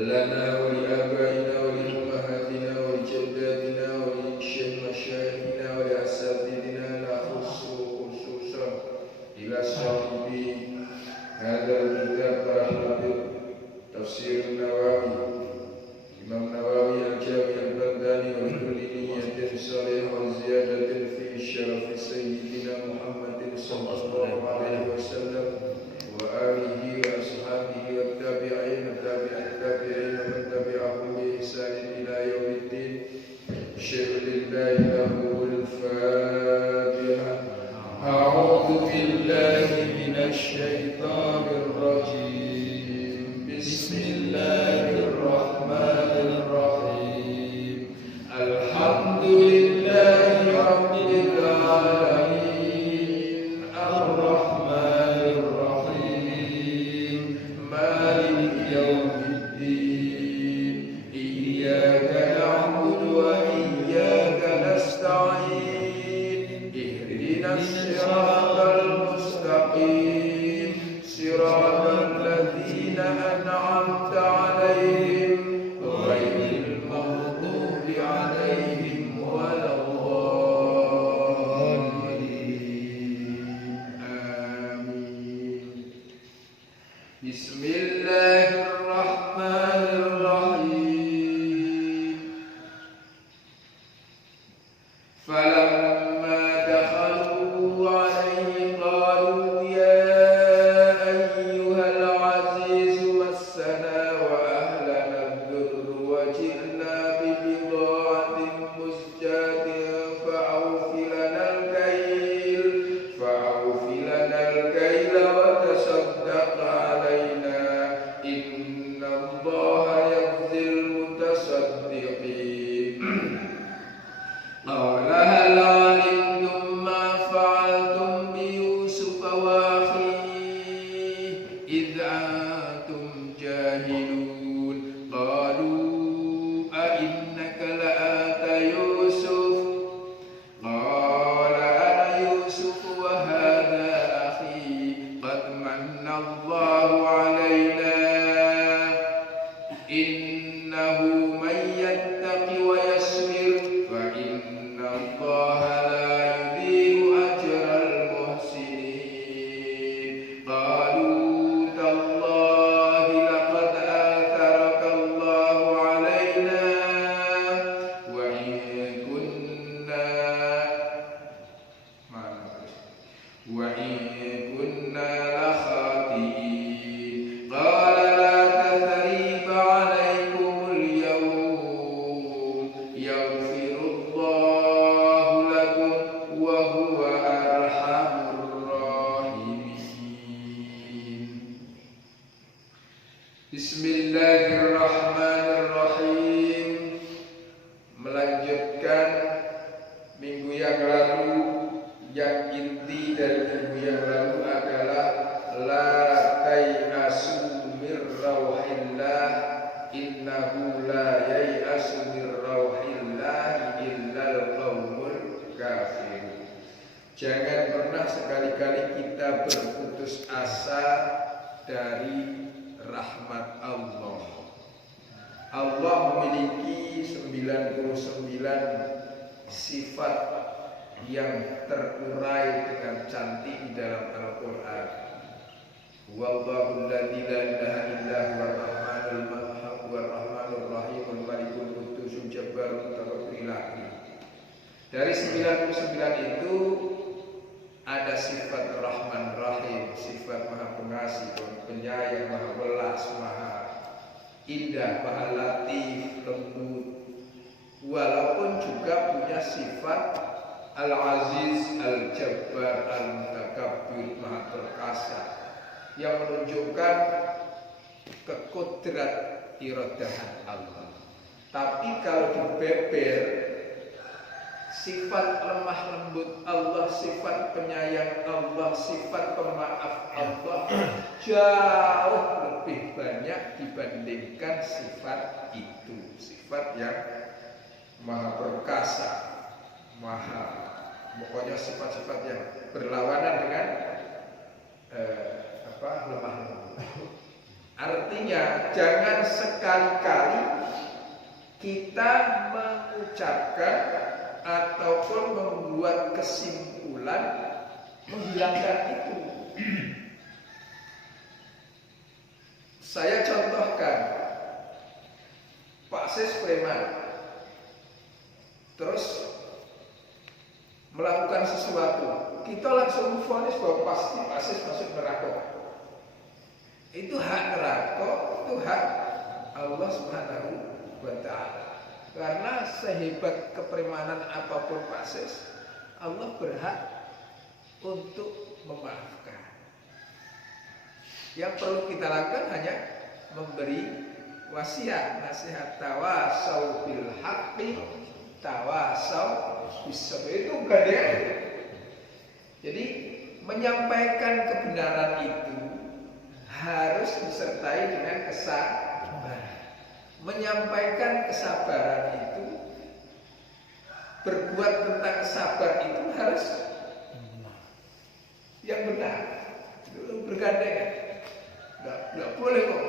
لنا ولآبائنا ولأمهاتنا ولجداتنا ولمشايخنا ولأساتذتنا نخص خصوصا إلى صاحب هذا الكتاب رحمة تفسير النووي إمام النووي الجامع البغدادي ولكل نية صالحة وزيادة في شرف سيدنا محمد صلى الله عليه وسلم وآله وأصحابه والتابعين التابعين ومن تبعهم بإحسان إلى يوم الدين. شر لله له الفاتحة. أعوذ بالله من الشيطان الرجيم. بسم الله الرحمن الرحيم. الحمد لله رب العالمين الرحمن الرحيم مالك يوم الدين إياك نعبد وإياك نستعين اهدنا الصراط المستقيم صراط الذين أنعمت عليهم غير المغضوب عليهم ولا الضالين. آمين. بسم الله الرحمن الرحيم. فلما دخلوا عليه قالوا يا أيها العزيز مسنا وأهلنا الضر وجئنا ببضاعة مزجاة فأوف لنا الكيل وتصدق علينا إن الله يجزي المتصدقين. قال هل علمتم ما فعلتم بيوسف وأخيه إذ أنتم جاهلون. قالوا أئنك لأنت يوسف. قال أنا يوسف وهذا أخي قد من الله علينا إنه من يتق ويصبر فإن الله لا يضيع أجر المحسنين. قالوا تالله لقد آثرك الله علينا وإن كنا لخاطئين. قال لا تثريب عليكم اليوم يغفر الله لكم وهو أرحم الراحمين. Bismillahirrahmanirrahim. Melanjutkan minggu yang lalu, yang inti dari minggu yang lalu adalah la tayasu mir rauhillah innahu la yayasu mir rauhillah illal qaumul kafirun. Jangan pernah sekali-kali kita berputus asa dari rahmat Allah. Allah memiliki 99 sifat yang terurai dengan cantik di dalam Al-Quran. Wallahu alladzi la ilaha illa huwar rahmanur rahimul malikul qudusul jabbarut mutakabbir. Dari 99 itu ada sifat Rahman Rahim, sifat Maha Pengasih, Penyayang, Maha Welas, Maha Indah, Maha Latif, lembut. Walaupun juga punya sifat Al-Aziz, Al-Jabbar, Al-Mutakabbir, Maha Perkasa, yang menunjukkan kekudrat iradahan Allah. Tapi kalau dibeber, sifat lemah lembut Allah, sifat penyayang Allah, sifat pemaaf Allah jauh lebih banyak dibandingkan sifat itu. Sifat yang Maha Perkasa, pokoknya sifat-sifat yang berlawanan dengan lemah lembut. Artinya jangan sekali-kali kita mengucapkan ataupun membuat kesimpulan menghilangkan itu. Saya contohkan, Pak Sis preman, terus melakukan sesuatu, kita langsung vonis bahwa pasti Pak Sis masuk neraka. Itu hak neraka, itu hak Allah Subhanahu wa Ta'ala. Karena sehebat kepremanan apapun Pak Sis, Allah berhak untuk memaafkan. Yang perlu kita lakukan hanya memberi wasiat, nasihat, tawasau bil haqqi, tawasau bis sabr. Itu gadai. Jadi menyampaikan kebenaran itu harus disertai dengan kesabaran. Menyampaikan kesabaran itu, berbuat tentang sabar itu harus yang benar. Itu bergandengan. Enggak boleh kok.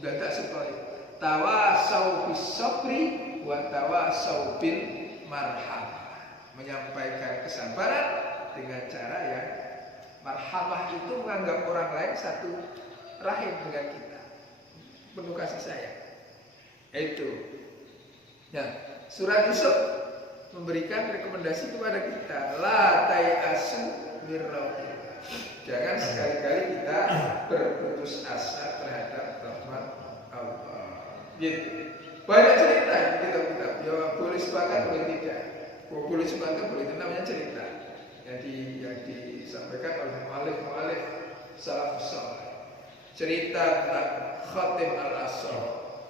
Enggak tak seperti tawasau bis sabri wa tawasau bil marhamah. Menyampaikan kesabaran dengan cara yang marhamah, itu menganggap orang lain satu rahim dengan kita, penuh kasih sayang. Itu. Nah, surat Yusuf memberikan rekomendasi kepada kita, la tayasu mir rauhillah. Jangan sekali-kali kita berputus asa terhadap rahmat Allah. Gitu. Banyak cerita di kitab-kitab. Ya boleh sepakat, boleh tidak. Boleh sepakat, boleh tidak, namanya cerita. Yang disampaikan oleh mu'alif salafus saleh. Cerita tentang Khatim al-Asr,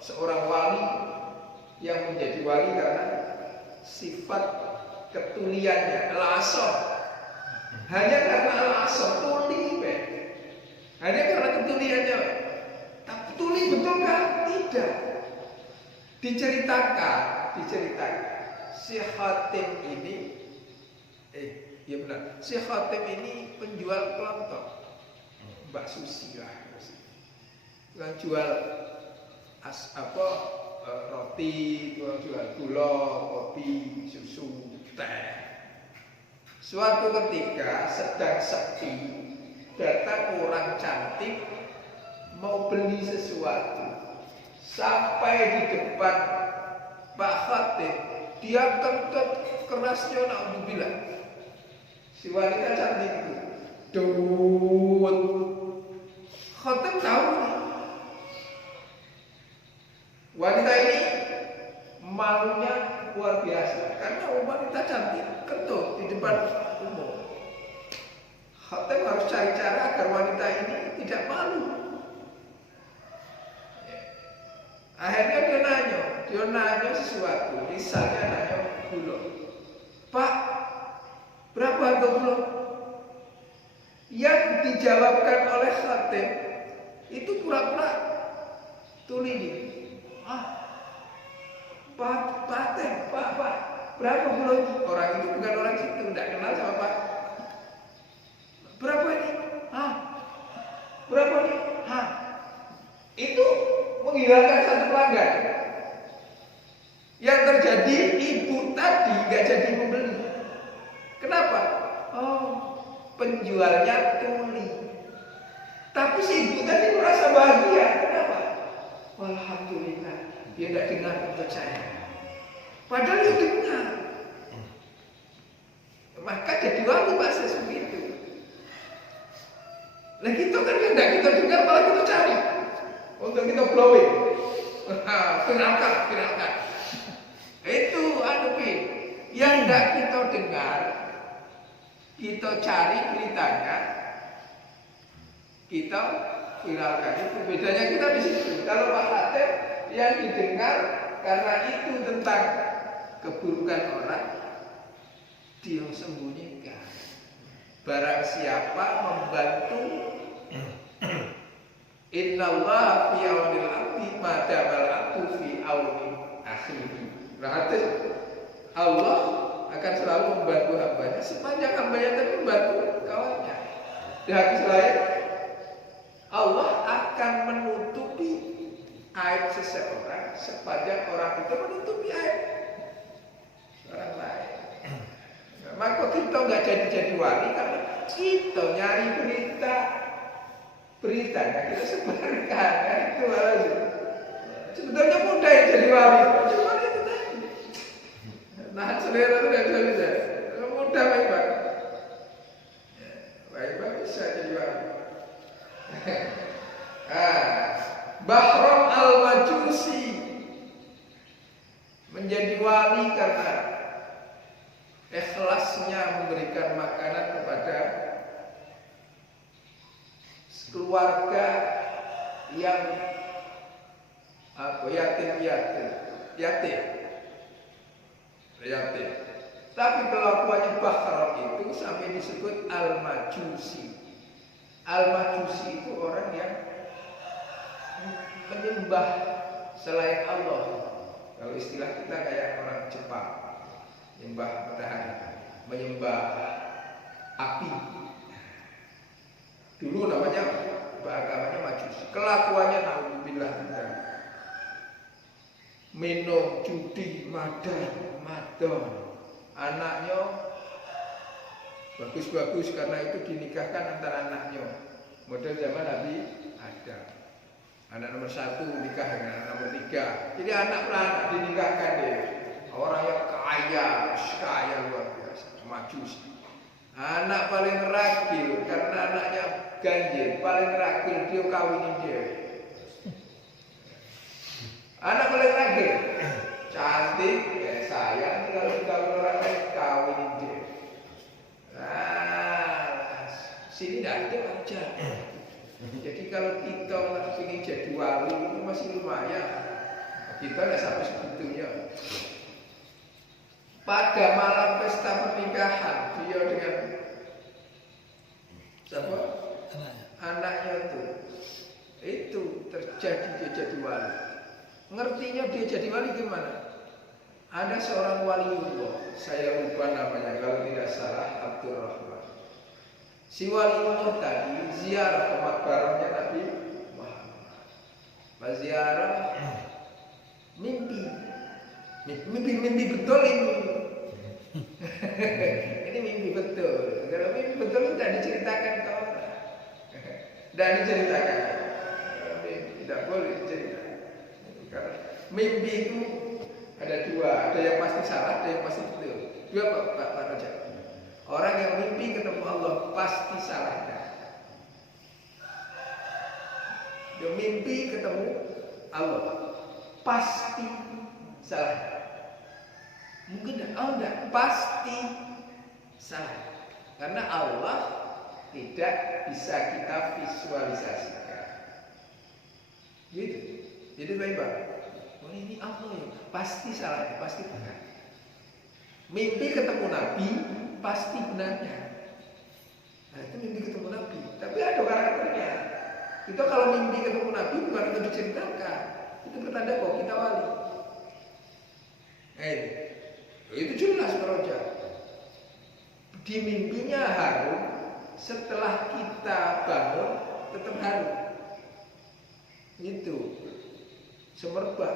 seorang wali yang menjadi wali karena sifat ketuliannya. Al-Asr, hanya karena Al-Asr tuli, hanya karena ketuliannya. Tapi tuli betul kan? Tidak. Diceritakan si Khatim ini, ya benar, si Khatim ini penjual kelontong, Mbak Susi lah, yang jual roti, jual gula, kopi, susu, teh. Suatu ketika sedang sepi, datang orang cantik mau beli sesuatu. Sampai di depan Pak Khatim, dia kentut kerasnya, na'udzubillah. Si wanita cantik itu, Dawud. Khatim tahu nih, wanita ini malunya luar biasa karena wanita cantik kentut di depan umum. Khatim harus cari cara agar wanita ini tidak malu. Akhirnya dia nanya sesuatu, misalnya nanya gula. Pak, berapa harga gula? Yang dijawabkan oleh Khatim itu pura-pura tuli nih. Pak, berapa gula? Orang itu bukan orang situ, tidak kenal sama Pak. Berapa ini? Berapa ini? Itu menghilangkan satu pelanggan. Yang terjadi, ibu tadi nggak jadi membeli. Kenapa? Penjualnya tuli. Tapi si ibu tadi merasa bahagia. Kenapa? Alhamdulillah, dia tidak dengar untuk saya. Padahal dia dengar. Maka jadi wali bahasa seperti itu. Nah kita kan tidak kita dengar, malah kita cari untuk kita blowing. Viralkan. Itu yang tidak kita dengar, kita cari beritanya, kita viralkan. Itu bedanya kita di situ. Kalau Pak Khatim yang didengar karena itu tentang keburukan orang, dia sembunyikan. Barang siapa membantu, innallaha fi aunil abdi ma damal abdu fi auni akhihi. Berarti Allah akan selalu membantu hambanya sepanjang hambanya tadi membantu kawannya. Di hadis lain, Allah akan menutup aib seseorang sepanjang orang itu menutupi aib orang lain. Nah, maka kita nggak jadi wali karena kita nyari berita yang kita sebarkan. Nah, itu aja. Sebetulnya mudah ya jadi wali, cuma itu tadi. Nah, selera itu nggak bisa. Mudah baik-baik. Baik-baik bisa jadi wali. Bahram al-Majusi menjadi wali karena ikhlasnya memberikan makanan kepada keluarga yang yatim. Tapi kelakuannya Bahram itu sampai disebut al-Majusi. Al-Majusi itu orang yang menyembah selain Allah. Kalau istilah kita kayak orang Jepang, menyembah matahari, menyembah api. Dulu namanya agamanya Majusi. Kelakuannya naudzubillah, minum, judi, madon. Anaknya bagus-bagus karena itu dinikahkan antara anaknya. Model zaman Nabi Adam. Anak nomor 1 nikah dengan anak nomor 3. Jadi anak beranak dinikahkan deh. Orang yang kaya luar biasa, Majusi. Anak paling ragil karena anaknya ganjil, paling ragil dia kawinin dia. Anak paling ragil, cantik, sayang kalau dikawin orang lain kawinin dia. Nah, sini tidak ada aja. Jadi kalau kita ingin jadi wali itu masih lumayan. Kita nggak sampai sebetulnya. Pada malam pesta pernikahan dia dengan siapa? Anaknya itu terjadi dia jadi wali. Ngertinya dia jadi wali gimana? Ada seorang waliullah, saya lupa namanya, kalau tidak salah Abdurrahman. Si waliullah tadi ziarah ke makbarahnya Nabi Muhammad. Ziarah mimpi betul ini. Ini mimpi betul. Kalau mimpi betul itu tidak diceritakan ke orang. Tidak diceritakan. Tidak boleh diceritakan. Karena mimpi itu ada dua, ada yang pasti salah, ada yang pasti betul. Dua Pak Raja. Orang yang mimpi ketemu Allah pasti salahnya. Dia mimpi ketemu Allah pasti salah. Mungkin enggak, pasti salah. Karena Allah tidak bisa kita visualisasikan. Gitu. Jadi baik-baik. Oh, ini Allah ya, pasti salah, pasti benar. Mimpi ketemu Nabi pasti benarnya. Nah, itu mimpi ketemu Nabi. Tapi ada karakternya. Kita kalau mimpi ketemu Nabi bukan untuk diceritakan. Itu pertanda kok kita wali. Itu jelas Roja. Di mimpinya harum, setelah kita bangun tetap harum. Itu semerbak.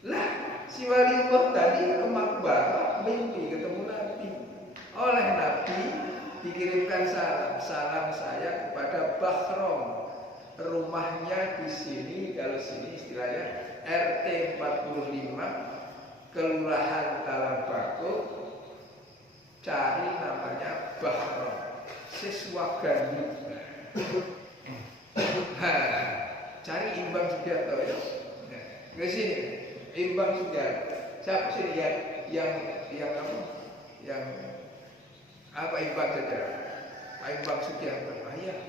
Lah, si waliullah tadi ke makbarah mimpi ketemu Nabi. Oleh Nabi dikirimkan salam saya kepada Bahram. Rumahnya di sini, kalau sini istilahnya RT 45, Kelurahan Talabako. Cari namanya Bahram. Siswa Gandhi. Cari Imbang Sugiarto ya. Ke sini. Imbang Sugiarto. Siapa sih yang apa Imbang saja? Imbang Sugiarto. Ayah.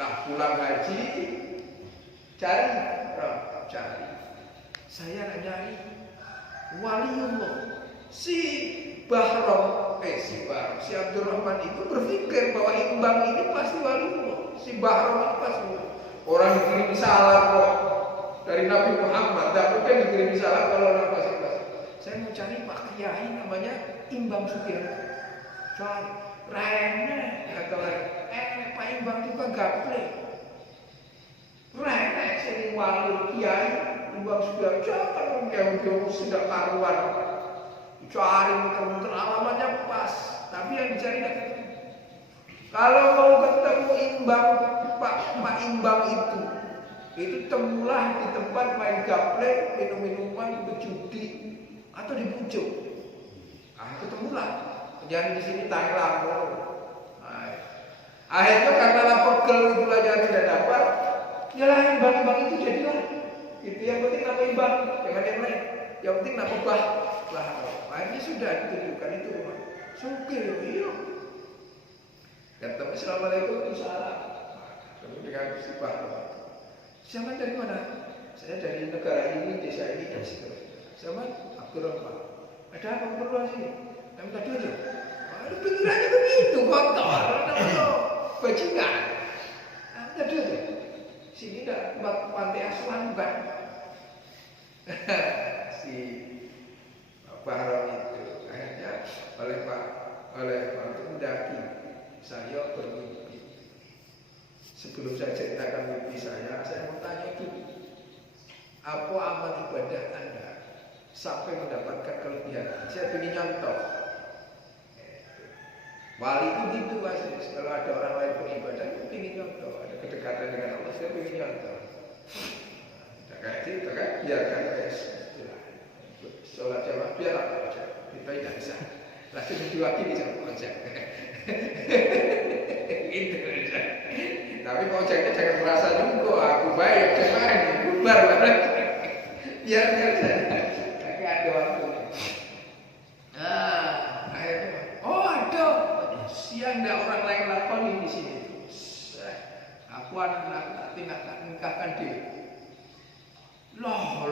Lah pulang haji cari. Saya nak nyari waliullah. Si Abdurrahman itu berpikir bahwa Imbang ini pasti waliullah. Si Bahram itu pasti orang dikirim salam kok dari Nabi Muhammad. Tidak mungkin dikirim salam kalau orang pasti. Saya mau cari Pak Kiai namanya Imbang Sugiarto. Cari Rene kata Pak Imbang juga gaple. sudah jangan yang sudah karuan. Cari muter-muter alamatnya pas, tapi yang dicari tidak ketemu. Kalau mau ketemu imbang, Pak Imbang itu temulah di tempat main gaple, minum-minuman, berjudi, atau di pucuk. Ketemulah. Jangan di sini Thailand. Akhirnya karena pegel itulah yang tidak dapat, yalah imbang-imbang itu jadilah. Itu yang penting nama imbang, jangan yang lain. Yang penting nama bah. Akhirnya sudah ditunjukkan itu rumah. Suke iya. Kata Assalamualaikum salam. Kemudian si bah. Siapa dari mana? Saya dari negara ini, desa ini, dan seterusnya. Siapa? Abdurrahman. Ada apa perlu sini? Kami tadi aja. Pikirannya begitu kotor. Bajingan. Tadi aja. Sini dah pantai asuhan bukan? Si Bahram itu akhirnya oleh Pak Mendaki saya bermimpi. Sebelum saya ceritakan mimpi saya mau tanya dulu, apa amal ibadah Anda sampai mendapatkan kelebihan? Saya ingin nyontoh. Wali itu gitu pasti. Kalau ada orang lain beribadah, saya ingin nyontoh. Ada kedekatan dengan Allah, saya ingin nyontoh. Tidak kayak gitu kan? Biarkan guys. Sholat jamaah biar apa aja. Kita tidak bisa. Langsung dijual bisa aja. Itu aja. Tapi ojeknya jangan merasa juga aku baik, jangan bubar banget. Biar saja. Tapi ada waktu. Akhirnya, ada. Siang tidak orang lain lakoni di sini. Aku anak nikahkan dia. Lah,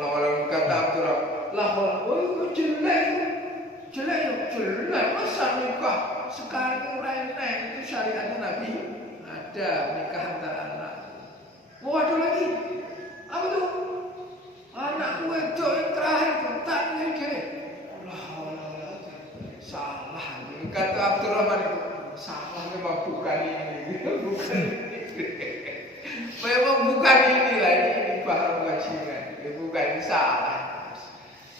kata Abdurrahman. Lah, jelek, masa nikah sekarang lain-lain itu syariatnya Nabi ada nikah antara anak. Ada lagi, apa tuh? Anakku itu yang terakhir tak nikah. Lah, salah. Kata Abdurrahman, salah memang bukan ini, memang bukan inilah ini paham bajingan, bukan salah.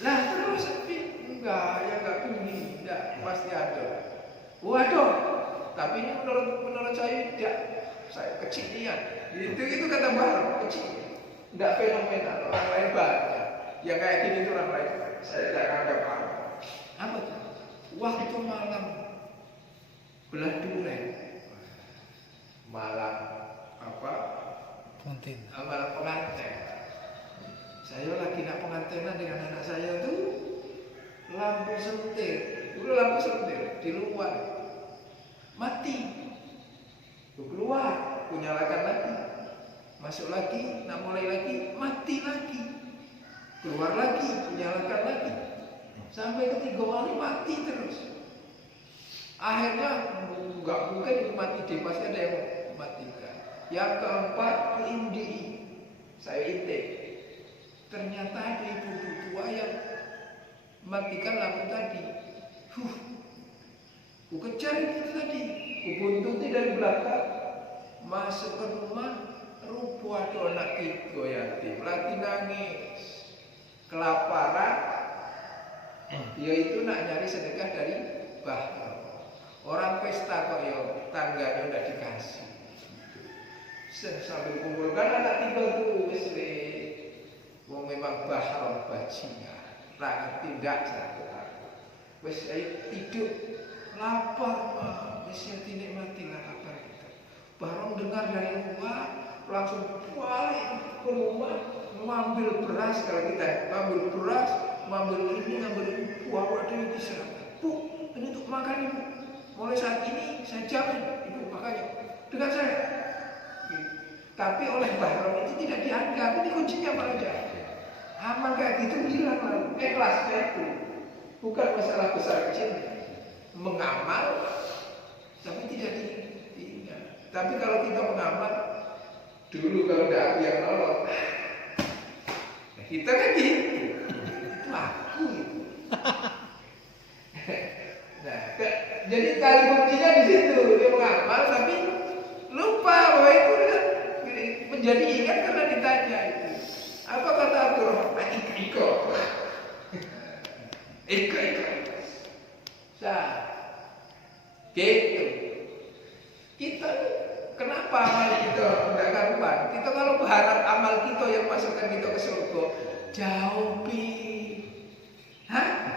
Lah terus enggak begini, enggak pasti ada. Waduh, tapi ini menurut saya tidak, saya kecilian. Itu kata Bahram, kecil, enggak fenomenal. Orang lain banyak, yang kayak gini itu orang lain. Saya tidak ada paham. Apa tuh? Waktu malam belah duren, malam apa? Malam pengantin. Saya lagi nak pengantinan dengan anak saya tuh lampu sentir, dulu lampu sentir di luar mati, keluar, kunyalakan lagi, masuk lagi, nak mulai lagi, mati lagi, keluar lagi, kunyalakan lagi, sampai ketiga kali mati terus. Akhirnya nggak mungkin ini mati deh, pasti ada yang matikan. Yang keempat indi, saya intip. Ternyata ada ibu tua yang matikan lampu tadi. Ku kejar itu tadi, ku buntuti dari belakang, masuk ke rumah, rupa ada anak tiga yatim, lagi nangis, kelaparan. Dia itu nak nyari sedekah dari Bahram. Orang pesta kok ya tangganya udah dikasih. Sambil kumpulkan anak tiga tuh wong memang Bahram bajingan, ra tindak satu. Wis ayo tidur, lapar mah, wis ya dinikmati lah lapar kita. Bahram dengar dari luar, langsung balik ke rumah, mengambil beras kalau kita ambil beras, mengambil ini, ngambil buah ada yang diserahkan. Bu, ini untuk makan ibu. Mulai saat ini saya jamin ibu makanya dengan saya. Tapi oleh Bahram itu tidak dianggap, ini kuncinya apa aja? Amal kayak gitu hilang lalu, ikhlasnya itu bukan masalah besar kecil, mengamal tapi tidak diingat. Tapi kalau kita mengamal dulu kalau ada aku yang nolong, kita kan gitu, itu aku gitu. Nah, jadi kali kuncinya di situ dia mengamal tapi lupa bahwa itu menjadi ingat karena ditanya itu. Apa kata Abdurrahman? Iko. Iko. Nah, gitu. Kita kenapa amal kita tidak karuan? Kita kalau berharap amal kita yang masukkan kita ke surga, jauh pi. Hah?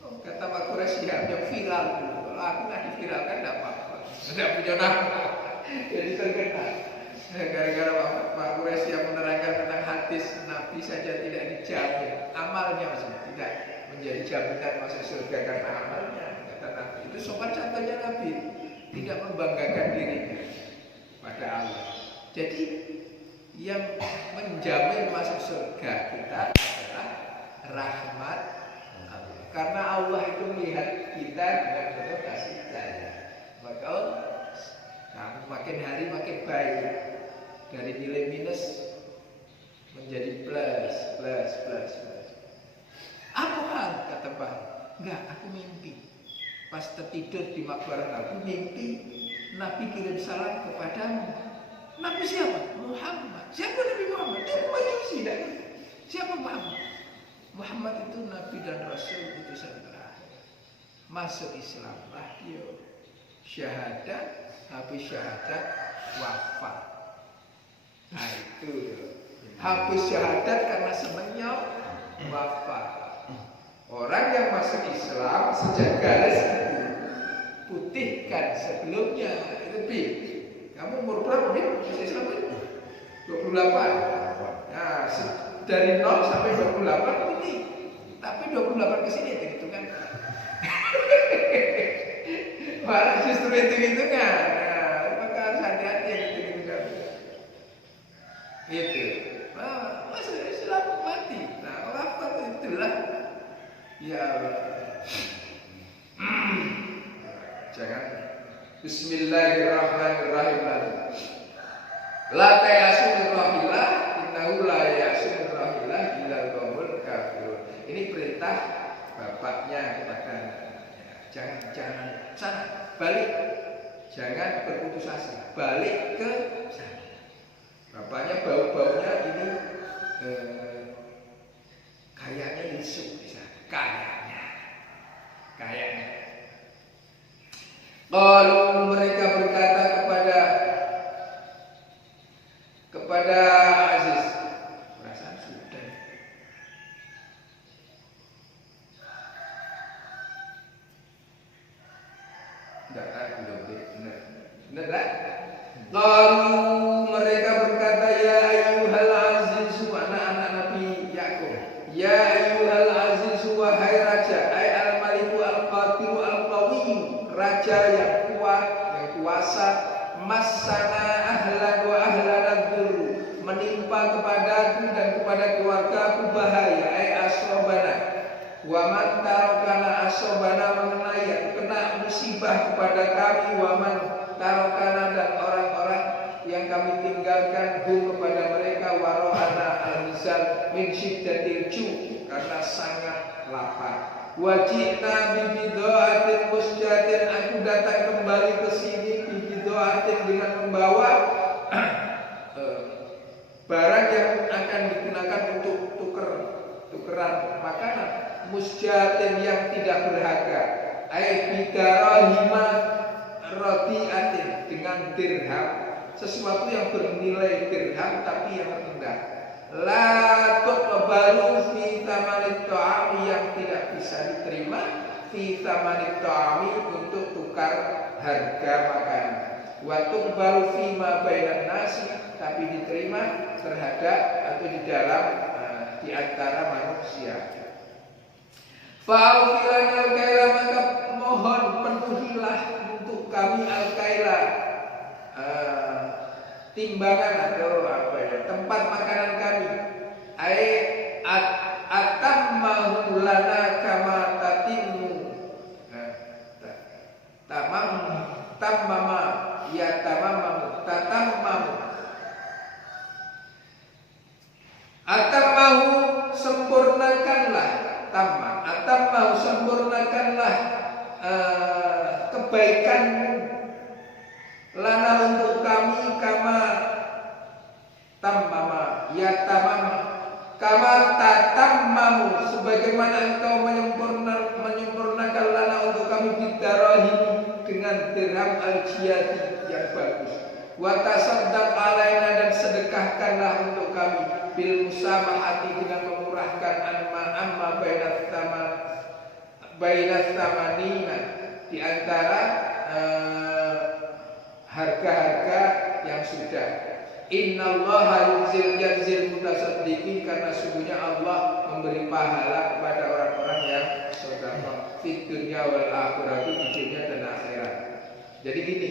Oh, kata Pak Quraisy yang viral dulu. Kalau aku nggak diviralkan tidak apa-apa. Tidak punya nama. Jadi terkenal. Gara-gara Pak Quraisy yang menerangkan tentang hadis Nabi saja tidak dijamin, amalnya maksudnya tidak menjadi jaminan masuk surga karena amalnya, kata Nabi. Itu sopan contohnya Nabi, tidak membanggakan dirinya pada Allah. Jadi yang menjamin masuk surga kita adalah rahmat Allah. Karena Allah itu melihat kita dengan penuh kasih sayang. Maka kamu makin hari makin baik. Dari nilai minus menjadi plus. Apa hal? Kata Pak. Enggak, aku mimpi. Pas tertidur di makbarah aku mimpi Nabi kirim salam kepadamu. Nabi siapa? Muhammad. Siapa Nabi Muhammad? Dia majusi dah. Siapa Muhammad? Muhammad itu Nabi dan Rasul utusan terakhir. Masuk Islamlah dia. Syahadat, habis syahadat wafat. Nah itu habis syahadat karena senangnya wafat. Orang yang masuk Islam sejak garis itu putihkan sebelumnya itu pi. Kamu umur berapa pi? Masuk Islam itu 28. Nah dari 0 sampai 28 putih. Tapi 28 ke sini itu kan. Malah justru itu kan. Nah, maka harus hati-hati yang itu. Itu, masuk Islam mati. Nah, wafat itulah. Ya, jangan. Bismillahirrahmanirrahim. La ta'asu min rahillah, innahu la ya'su min rahillah illal qaumul kafirun. Ini perintah bapaknya kepada anaknya. Jangan sana, balik. Jangan berputus asa, balik ke sana. Bapaknya bau-baunya ini kayaknya Yusuf bisa, kayaknya. Kalau mereka berkata kepada Aziz, perasaan sudah. Enggak, benar tak? Lalu mereka berkata, ya ayyuhal azizu, anak-anak Nabi Yakub, ya ayyuhal azizu, wahai raja, ay al-maliku al-qadiru al-qawiyyu, raja yang kuat, yang kuasa, masana ahlan wa ahlan ad-durru, menimpa kepadaku dan kepada keluargaku bahaya, ay asobana, wa man tarokana asobana, mengenai kena musibah kepada kami, wa man tarokana, dan orang-orang yang kami tinggalkan kepada mereka, warohana al-mizal min syiddatil ju', karena sangat lapar. Wajibna bibidoatin musjatin, aku datang kembali ke sini bibidoatin dengan membawa barang yang akan digunakan untuk tukeran makanan, musjatin yang tidak berharga, bidarahima rodiatin, dengan dirham, sesuatu yang bernilai dirham tapi yang rendah. La tuqbalu fi thamanit ta'ami, yang tidak bisa diterima fi thamanit ta'ami, untuk tukar harga makanan. Wa tuqbalu fi ma bainan nasi, tapi diterima terhadap atau di dalam di antara manusia. Fa'afilan al-kaila, maka mohon penuhilah untuk kami al-kaila, timbangan atau apa ya, tempat makanan kami. Atammahu lana kama tatimu, tatammamu, atammahu, sempurnakanlah, atammahu, sempurnakanlah kebaikanmu, lana, untuk kami, kama tamama, kama tatammamu sebagaimana engkau menyempurnakan lana untuk kami bidarahim dengan dirham al-jiyati yang bagus. Wa tasaddaq alaina dan sedekahkanlah untuk kami bil musamahati dengan memurahkan amma bainat tamanina di antara harga-harga yang sudah. Innallaha yajzil mutasaddiqin karena sungguhnya Allah memberi pahala kepada orang-orang yang sedekah di dunia wal akhirah, di dunia dan akhirat. Jadi gini,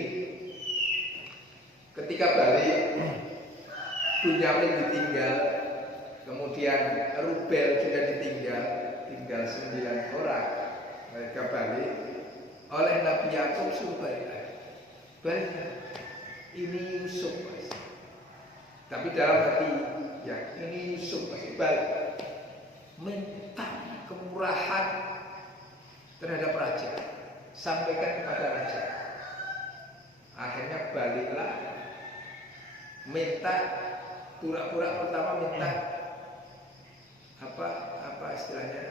ketika balik Bunyamin ditinggal, kemudian Rubel juga tinggal 9 orang. Mereka balik oleh Nabi Yakub suruh balik. Ini Yusuf, tapi dalam hati ya ini Yusuf masih balik, minta kemurahan terhadap raja, sampaikan kepada raja. Akhirnya baliklah, minta pura-pura pertama minta apa istilahnya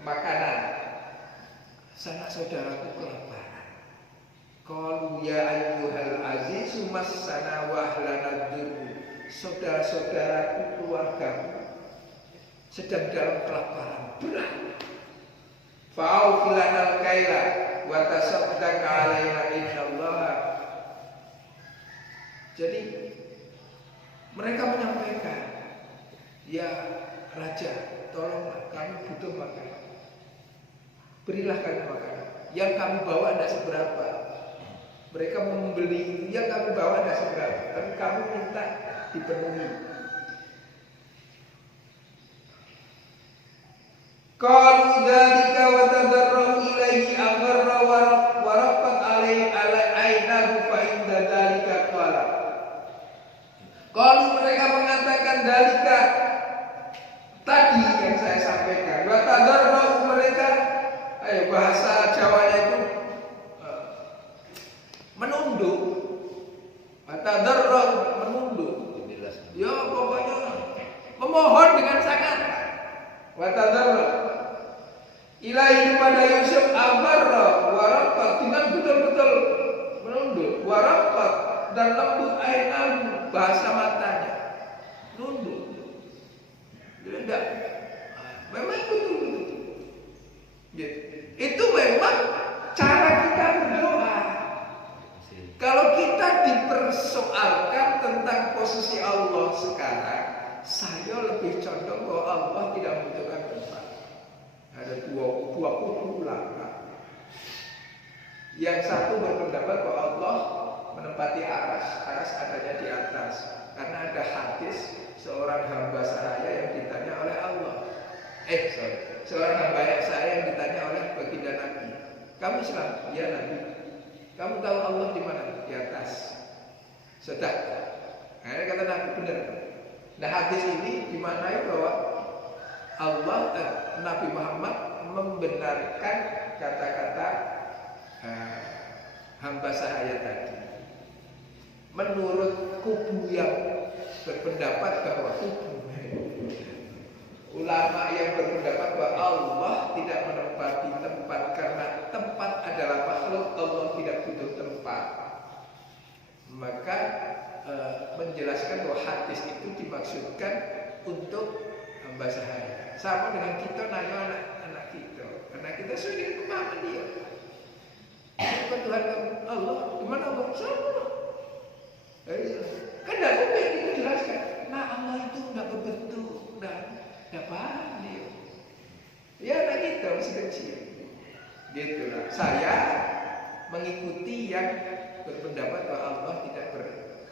makanan. Sanak saudaraku kelaparan. Qalu ya ayyuhal azizu massana wa ahlana dzurru. Saudara-saudaraku, keluargaku sedang dalam kelaparan berat. Fa'au filanal kaila wa tasaddaq alaina innallaha. Jadi mereka menyampaikan, ya raja, tolonglah kami butuh makanan. Berilah kami makanan. Yang kami bawa tidak seberapa. Mereka membeli yang kami bawa tidak seberapa, tapi kami minta dipenuhi. Qalu dzalika wa tadarru ilaihi amarra wa raqqat alaihi ainahu fa inda dzalika qala. Qalu mereka mengatakan dzalika tadi yang saya sampaikan. Wa tadarru mereka bahasa Jawanya itu menunduk. Wa tadarru menunduk. Ya pokoknya memohon dengan sangat. Wa tadarru ilahi kepada Yusuf amarra warakat dengan betul-betul menunduk, warakat dan lembut ainahu bahasa matanya nunduk. Tidak, memang betul-betul. Itu memang cara kita berdoa. Kalau kita dipersoalkan tentang posisi Allah sekarang, saya lebih condong bahwa Allah tidak membutuhkan tempat. Ada dua kubu ulama. Yang satu berpendapat bahwa Allah menempati aras adanya di atas. Karena ada hadis seorang hamba saya yang ditanya oleh Allah. Seorang hamba saya yang ditanya oleh baginda Nabi. Kamu Islam? Ya Nabi. Kamu tahu Allah di mana? Di atas. Sudah. Akhirnya kata Nabi benar. Nah hadis ini dimaknai bahwa Allah Nabi Muhammad membenarkan kata-kata hamba saya tadi. Menurut kubu yang berpendapat bahwa ulama yang berpendapat bahwa Allah tidak menempati tempat karena tempat adalah makhluk, Allah tidak butuh tempat. Maka menjelaskan bahwa hadis itu dimaksudkan untuk hamba sahaya. Sama dengan kita nanya anak kita sesuai dengan pemahaman dia. Siapa Tuhan kamu? Allah. Gimana Allah? Sama. Kan tidak mungkin itu jelaskan. Nah Allah itu tidak berbentuk dan tidak paham dia. Ya anak kita masih kecil. Gitulah. Saya mengikuti yang berpendapat bahwa Allah tidak berbentuk.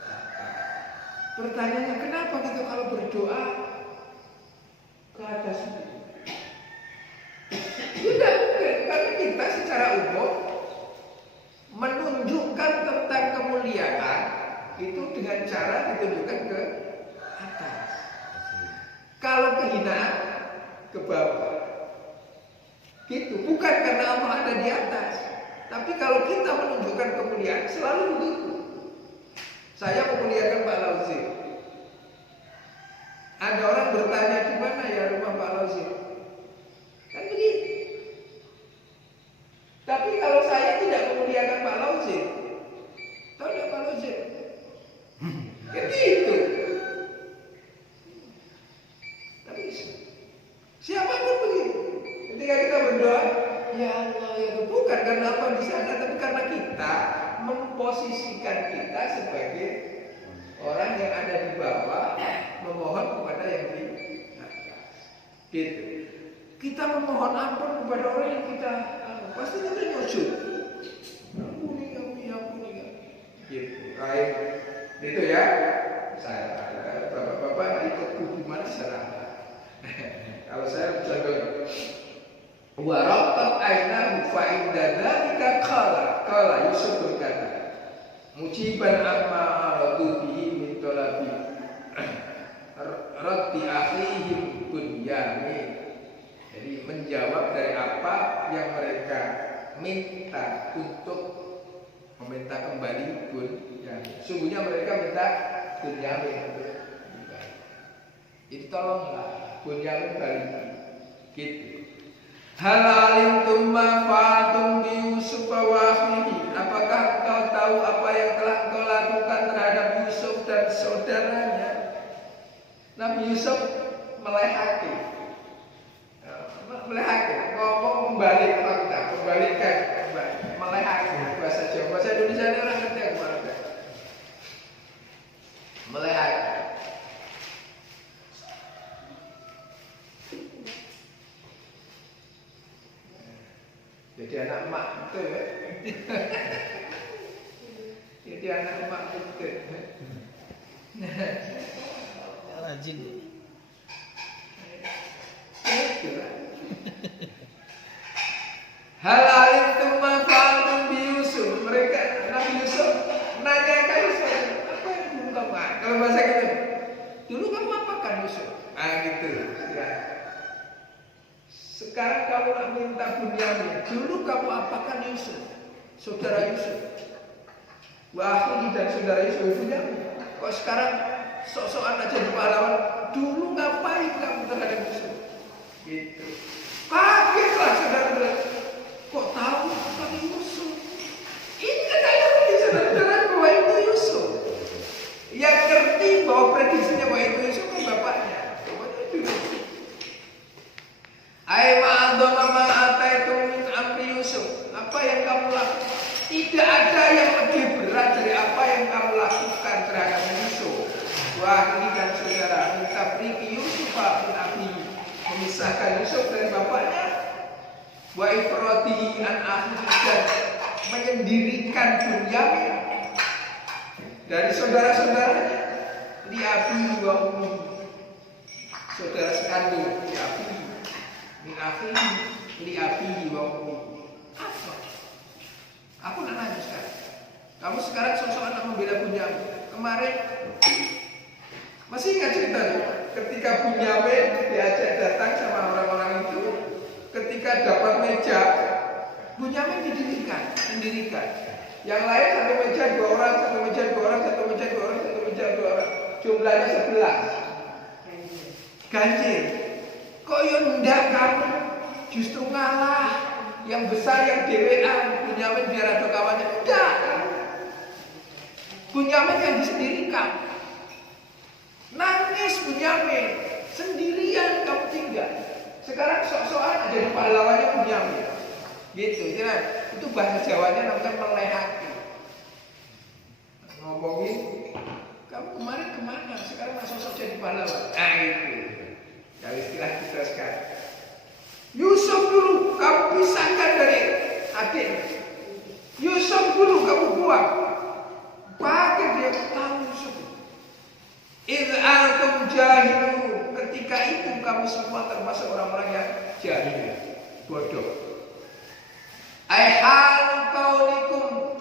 Pertanyaannya kenapa gitu kalau berdoa ke atas itu? Tidak mungkin, karena kita secara umum menunjukkan tentang kemuliaan itu dengan cara ditunjukkan ke atas. Kalau kehinaan ke bawah. Gitu, bukan karena Allah ada di atas. Tapi kalau kita menunjukkan kemuliaan selalu begitu. Saya memuliakan Pak Lauzi. Ada orang bertanya, di mana ya rumah Pak Lozim? Kan begitu. Tapi kalau saya tidak memuliakan Pak Lozim, tahu tidak Pak Lozim? Kan gitu. Tapi siapapun begitu. Ketika kita berdoa, ya Allah, ya Allah, bukan karena apa di sana, tapi karena kita memposisikan kita sebagai orang yang ada di bawah, memohon kepada yang di atas. Gitu. Kita memohon ampun kepada orang yang kita pasti kita nyusul. Ampuni kami, ampuni kami. Gitu. Baik. Itu ya. Saya bapak-bapak ikut gimana serah. Kalau saya contoh waraqat ainahu fa inda dzalika qala Yusuf berkata mujiban amma aradu bihi min talabi raddi akhihim Bunyamin. Jadi menjawab dari apa yang mereka minta untuk meminta kembali Bunyamin. Sungguhnya mereka minta Bunyamin. Jadi tolonglah Bunyamin balik. Gitu. Hal alimtum ma fa'altum bi Yusuf wa akhihi. Apakah engkau tahu apa yang telah engkau lakukan terhadap Yusuf dan saudaranya? Nabi Yusuf melehaki, ngomong membalik fakta, membalikkan, melehaki bahasa Jawa, bahasa Indonesia ini orang ngerti yang mana? Melehaki. Jadi anak emak betul ya. Jadi anak emak betul. Rajin. Hal alimtum ma fa'altum bi Yusuf. Mereka Nabi Yusuf nanyakan Yusuf, apa yang dulu kamu? Kalau bahasa gitu, dulu kamu apakan Yusuf? Gitu. Ya. Sekarang kamu nak minta Bunyamin. Dulu kamu apakan Yusuf? Saudara Yusuf. Wahyu dan saudara Yusuf Bunyamin. Kok sekarang sok-sokan aja di pahlawan? Dulu ngapain kamu terhadap Yusuf? Gitu. Kagetlah saudara-saudara. Kok tahu tentang Yusuf? Ini kan ada saudara-saudara bahwa itu Yusuf. Yang ngerti bahwa prediksinya bahwa itu Yusuf kan bapaknya. Bapaknya itu Yusuf. Ai ma'adzama ma ataitu min amri Yusuf. Apa yang kamu lakukan? Tidak ada yang lebih berat dari apa yang kamu lakukan terhadap Yusuf. Wah, ini kan saudara, minta pergi Yusuf bin Abi, memisahkan Yusuf dari bapaknya. Wa ifradihi an akhihi, dan menyendirikan Bunyamin dari saudara-saudaranya. Li abi wa ummi, saudara sekandung li abi min akhihi li abi wa ummi. Apa? Aku nak nanya sekarang. Kamu sekarang sok-sokan nak membela Bunyamin. Kemarin masih ingat ceritanya? Ketika Bunyamin diajak datang sama orang-orang itu, ketika dapat meja, Bunyamin mendirikan. Yang lain satu meja dua orang, satu meja dua orang, satu meja dua orang, satu meja dua orang. Jumlahnya 11. Ganjil. Kok yo ndak kamu justru ngalah? Yang besar yang dewean, Bunyamin biar ada kawannya. Enggak. Bunyamin yang disendirikan. Nangis Bunyamin, sendirian kamu tinggal. Sekarang sok-sokan ada di pahlawannya Bunyamin. Gitu, ya. Itu bahasa Jawanya namanya melehaki. Ngomongin, kamu kemarin kemana? Sekarang sosok jadi pahlawan. Nah itu. Kalau istilah kita sekarang. Yusuf dulu kamu pisahkan dari adik. Yusuf dulu kamu buang. Pakai dia tahu Yusuf. Idh antum jahilun. Ketika itu kamu semua termasuk orang-orang yang jahil, bodoh. Aihal kaulikum,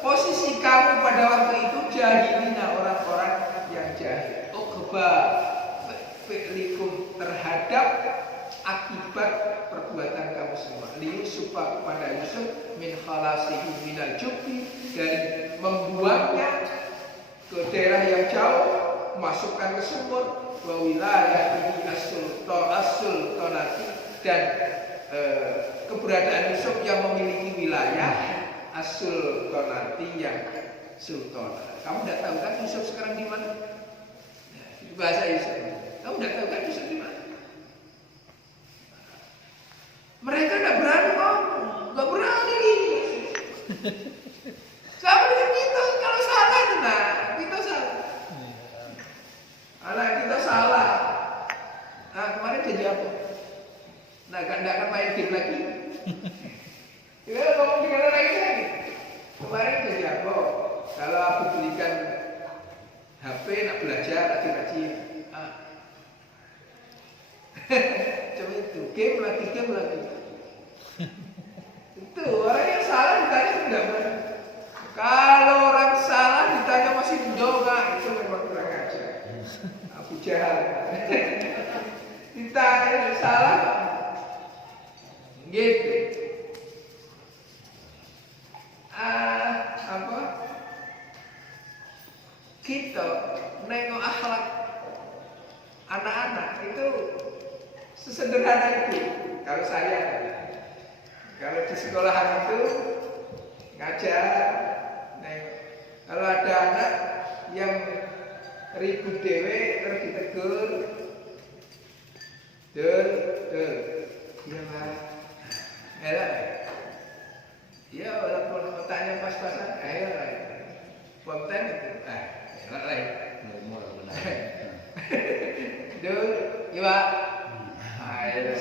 posisi kamu pada waktu itu jahilina, orang-orang yang jahil. Uqba fi'likum, terhadap akibat perbuatan kamu semua. Li Yusuf, kepada Yusuf, min khalasihi minal jubbi, dari membuangnya ke daerah yang jauh, masukkan ke sumur. Wa wilayah as-sultanati, dan keberadaan Yusuf yang memiliki wilayah as-sultanati, yang sultan. Kamu tidak tahu kan Yusuf sekarang di mana? Bahasa Yusuf. Kamu tidak tahu kan Yusuf di mana? Mereka tidak berani ngomong, nggak berani. Sama dengan kita, kalau salah nah kita salah. Anak kita salah. Nah kemarin jadi apa? Nah kan tidak akan main game lagi. Kita ngomong gimana lagi? Kemarin jadi apa? Kalau aku belikan HP nak belajar, rajin-rajin. Coba itu, game lagi. Itu orang yang salah ditanya tidak benar. Kalau orang salah ditanya masih mendoa, itu memang kurang ajar. Abu Jahal. Ditanya salah, gitu. Kita nengok akhlak anak-anak itu sesederhana itu. Kalau saya, kalau di sekolahan itu ngajar, nengok. Kalau ada anak yang ribut dewe terus ditegur, iya Pak, ya walaupun tanya pas-pasan, ayo lah, konten itu, enak lah, iya Pak, ayo,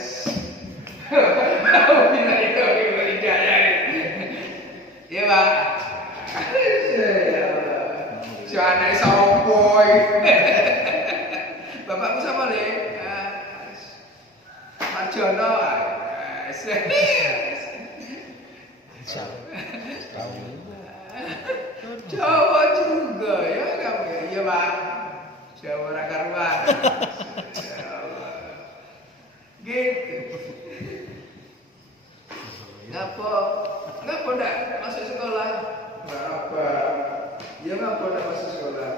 bila itu berjaya, iya Pak, si anak sopoy, bapakku sama le, Marjono, Jawa juga ya kamu ya, iya Pak, Jawa orang karuan, gitu. Ngapa ndak masuk sekolah? Apa? Ya ngapa ndak masuk sekolah?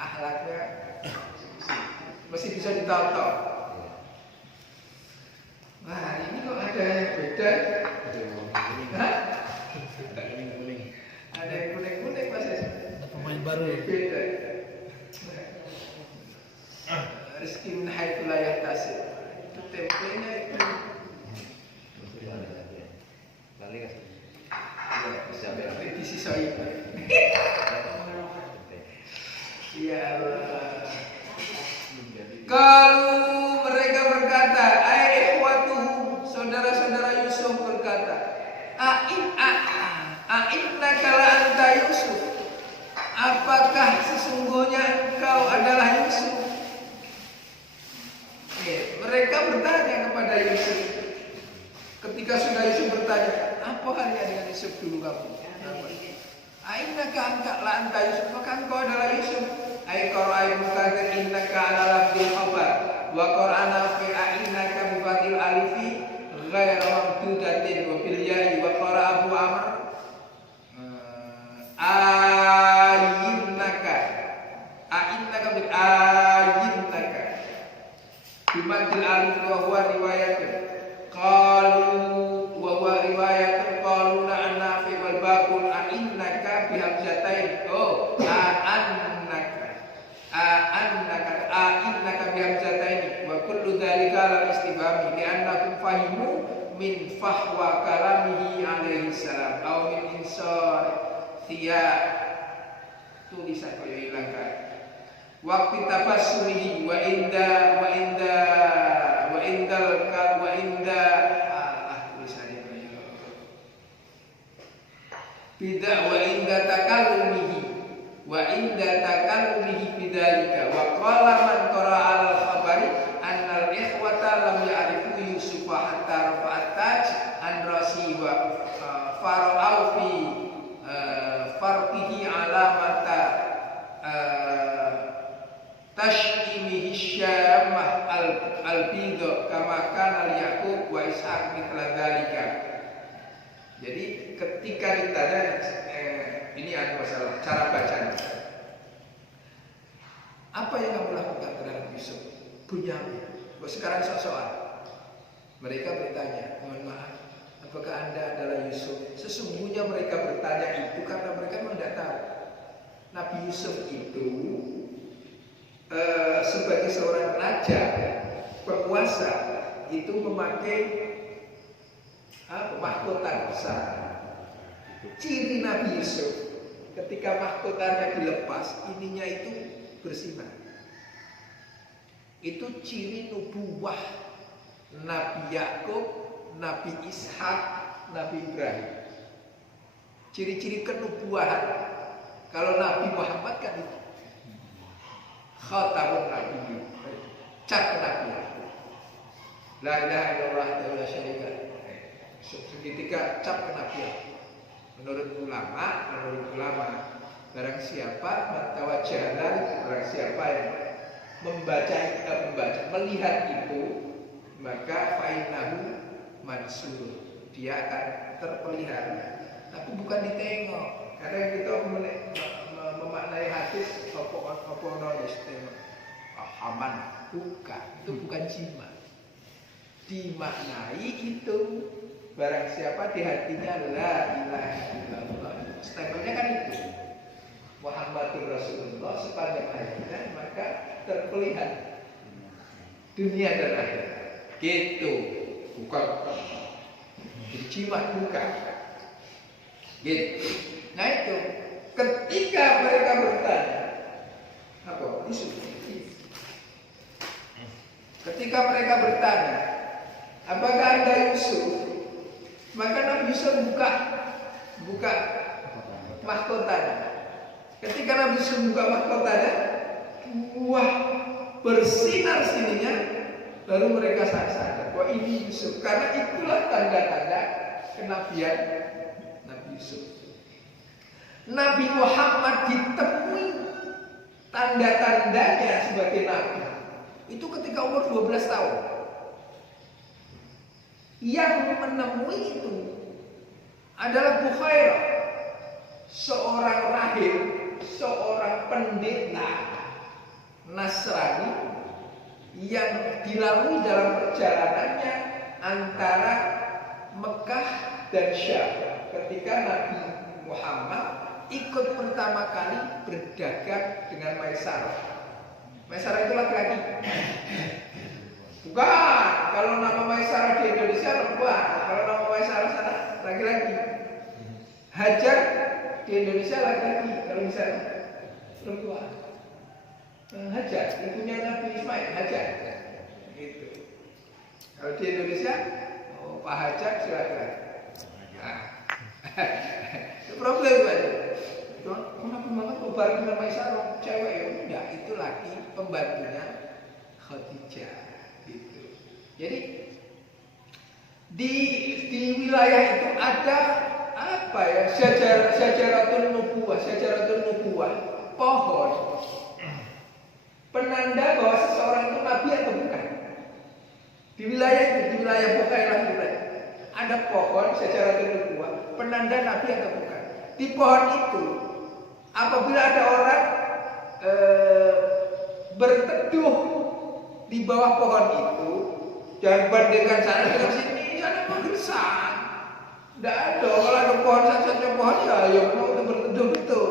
Akhlaknya masih bisa ditonton. Wah ini kok ada yang beda? Hah? Ada yang kuning-kuning Mas. Ada pemain baru. Beda. Rizki min haitsu la yahtasib. Itu tempenya itu. Repetisi soib. Ya Allah. Kalau mereka berkata, ai ikhwatuhu, saudara-saudara Yusuf berkata, a'innaka la anta Yusuf. Apakah sesungguhnya engkau adalah Yusuf? Mereka bertanya kepada Yusuf. Ketika sudah Yusuf bertanya, apa halnya dengan Yusuf dulu kamu? A'innaka la anta Yusuf. Apakah engkau adalah Yusuf? Ai qara'a mukathir innaka ala lafzil khabar wa qara'ana fi a'innaka bi fathil alifi ghairu mamdudatin wa bil ya'i wa qara'a Abu Amr a'innaka bil a'innaka bimadil alif wa huwa riwayatun qalu wa huwa riwayatun qalu na'na fi wal baqul a'innaka bihamzatain a'innaka bihamzatain wa kullu dhalika la istifhami li'annahum fahimu min fahwa kalamihi alaihi salam au min insar thiya tulisan kaya ilang kan waqti tabassurihi wa inda tulisannya kaya bida wa inda takallumihi bidzalika wa qala man qara'a al-khabari anna al-ikhwata lam ya'rifu Yusufa hatta rafa'at taj an rasi wa fara'u fi farqihi alamata tashkimihi syamah al-bidha kama kana Yaqub wa Ishaq mithla dzalika. Jadi ketika ditanya ini ada masalah cara bacanya. yang kamu lakukan terhadap Yusuf? Bunyamin. Sekarang sok-sokan. Mereka bertanya, mohon maaf, apakah Anda adalah Yusuf? Sesungguhnya mereka bertanya itu karena mereka memang tidak tahu. Nabi Yusuf itu sebagai seorang raja, penguasa, itu memakai mahkota besar. Ciri Nabi Yusuf ketika mahkotanya dilepas, ininya itu bersinar. Itu ciri nubuwah Nabi Yakub, Nabi Ishak, Nabi Ibrahim. Ciri-ciri kenubuahan. Kalau Nabi Muhammad kan itu khatamun Nabi, cap kenabian. La ilaha illallah wa la syarika lah. Seketika cap kenabian. Menurut ulama, barang siapa mentawajalan, barang siapa yang melihat itu, maka fa'innahu mansur, dia akan terpelihara. Tapi bukan ditengok. Kadang kita memaknai hadis apa nulis tengok. Aman, bukan. Itu bukan jima. Dimaknai itu barang siapa di hatinya la ilaha illallah. Stempelnya kan itu. Muhammadur Rasulullah sepanjang hayatnya, maka terpelihara dunia dan akhirat. Gitu. Bukan jimat, bukan. Gitu. Nah itu ketika mereka bertanya apa? Ketika mereka bertanya, apakah Anda Yusuf? Maka Nabi Yusuf buka mahkotanya. Ketika Nabi Yusuf buka mahkotanya, wah, bersinar sininya, lalu mereka sadar bahwa ini Yusuf. Karena itulah tanda-tanda kenabian Nabi Yusuf. Nabi Muhammad ditemui tanda-tandanya sebagai nabi itu ketika umur 12 tahun. Yang menemui itu adalah Bukhairah, seorang rahib, seorang pendeta Nasrani yang dilalui dalam perjalanannya antara Mekah dan Syam ketika Nabi Muhammad ikut pertama kali berdagang dengan Maisarah. Maisarah itu laki-laki. Bukan, kalau nama Maisarah di Indonesia perempuan, kalau nama Maisarah sana laki-laki. Hajar di Indonesia laki-laki, kalau misalnya perempuan. Hajar, ibunya Nabi Ismail, Hajar. Gitu. Kalau di Indonesia, Pak Hajar silakan. Nah. Itu problem aja. Kenapa banget bareng dengan Maisarah cewek ya? Enggak, itu laki pembantunya Khadijah gitu. Jadi di wilayah itu ada apa ya? Syajaratun nubuwah, pohon penanda bahwa seseorang itu nabi atau bukan. Di wilayah itu, di wilayah Bukhairah ada pohon syajaratun nubuwah, penanda nabi atau bukan. Di pohon itu apabila ada orang berteduh di bawah pohon itu, jangan bandingkan sana dengan sini, sana menggersang. Tidak ada, kalau ada pohon satu pohon ya mau berteduh betul.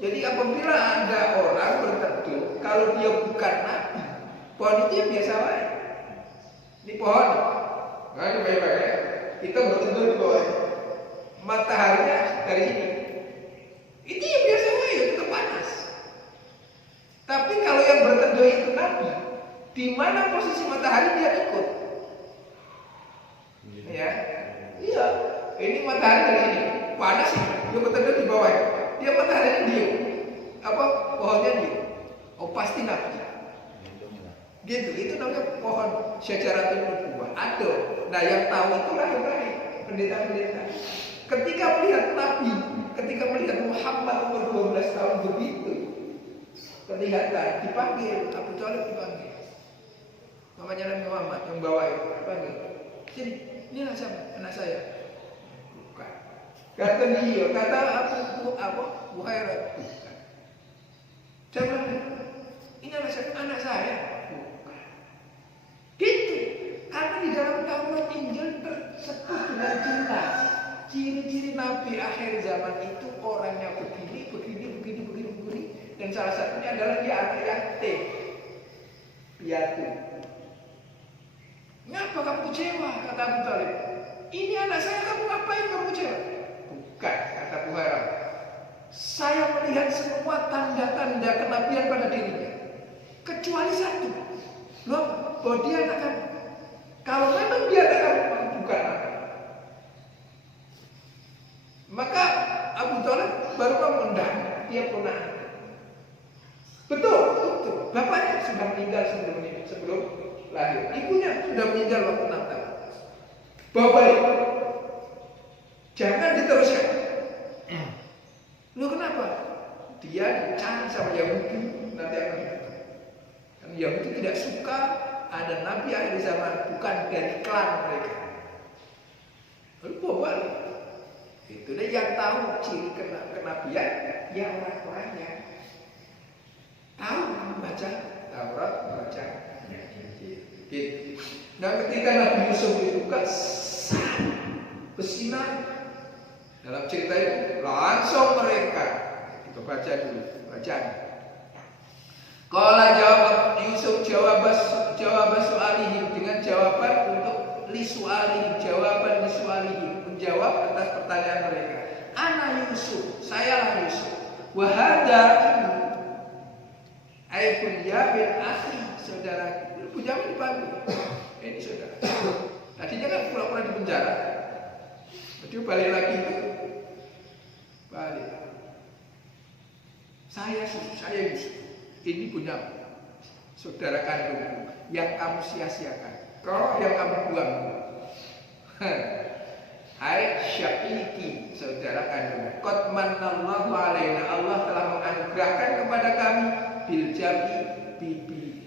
Jadi apabila ada orang berteduh, kalau dia bukan nabi, pohon itu yang biasa aja. Ini pohon, nggak ada baik-baik. Kita berteduh di bawah, mataharinya dari sini. Itu yang biasa aja, itu panas. Tapi kalau yang berteduh itu nabi, di mana posisi matahari dia ikut? Ya, iya. Ini matahari dari sini, panas sih. Dia berteduh di bawah. Dia mataharinya diem. Apa pohonnya diem? Oh pasti nabi. Gitu. Itu namanya pohon syajaratun nubuwah. Ada. Nah yang tahu itu rahib-rahib, pendeta-pendeta. Ketika melihat Nabi, ketika melihat Muhammad umur 12 tahun begitu, kelihatan dipanggil, Abu Thalib dipanggil. Mamanya Nabi Muhammad yang bawa itu dipanggil. Sini, inilah anak saya. Bukan. Kata dia, kata Bukhairah. Bukan. Saya bilang, Ini anak saya. Bukan. Gitu. Karena di dalam Taurat Injil tersebut dengan jelas ciri-ciri Nabi akhir zaman itu orangnya begini, dan salah satunya adalah dia anak yatim, piatu. Ngapa kamu kecewa? Kata Abu Thalib. Ini anak saya, kamu ngapain kamu kecewa? Bukan, kata Abu Hurairah. Saya melihat semua tanda-tanda kenabian pada dirinya, kecuali satu. Loh, bahwa dia anak kamu. Kalau memang dia anak kamu, bukan anak. Maka Abu Thalib baru ngomong, dia ponakan. Betul. Bapaknya sudah meninggal sebelum lahir. Ibunya sudah meninggal waktu 6 tahun. Bawa balik. Jangan diteruskan. Lu kenapa? Dia dicari sama Yahudi. Nanti akan kan Yahudi tidak suka ada nabi akhir zaman bukan dari klan mereka. Lalu bawa balik. Itu deh yang tahu ciri kenabian ya orang-orangnya. Tahu membaca Taurat, membaca Injil. Gitu. Nah, ketika Nabi Yusuf itu kesal, bersinar dalam cerita itu langsung mereka kita baca dulu bacaan. Qala jawab Yusuf jawab soalihim dengan jawaban untuk lisualihim, jawaban lisualihim, menjawab atas pertanyaan mereka. Ana Yusuf, sayalah Yusuf. Wahada Bunya bin akhi, saudara. Bunya dipanggil. Ini saudara. Tadinya kan pura-pura di penjara. Jadi balik lagi itu. Balik. Saya Yusuf. Ini punya saudara kandung yang kamu sia-siakan. Kalau yang kamu buang. Hai syaqiki, saudara kandung. Qad manallahu alaina, Allah telah menganugerahkan kepada kami bil jami bibi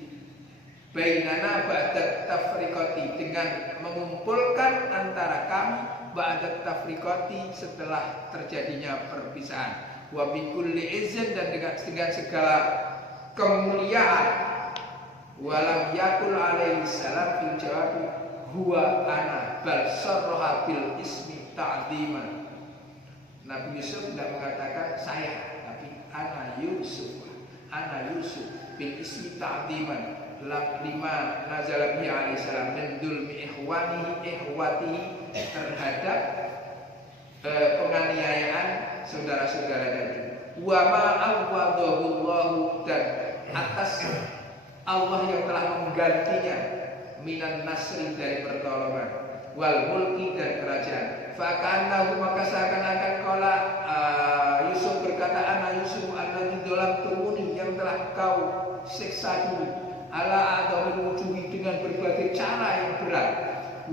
bainana ba'da tafriqati, dengan mengumpulkan antara kami ba'da tafriqati, setelah terjadinya perpisahan, wa bi kulli izin, dan dengan segala kemuliaan. Walam yakul alaihi salam fil jawab huwa ana bal sarraha bil ismi ta'ziman. Nabi Yusuf tidak mengatakan saya, tapi ana Yusuf bil ismi ta'ziman lima nazala bihi alaihi salam min dulmi ihwatihi terhadap penganiayaan saudara-saudara tadi. Wa ma awwadahullahu, dan atas Allah yang telah menggantinya minan nasri, dari pertolongan, wal mulki, dan kerajaan. Fakanahu, maka seakan-akan qala Yusuf berkata, ana Yusuf alladzi dzalamtumuni, yang telah kau siksa dulu, ala adamil wujuhi, dengan berbagai cara yang berat,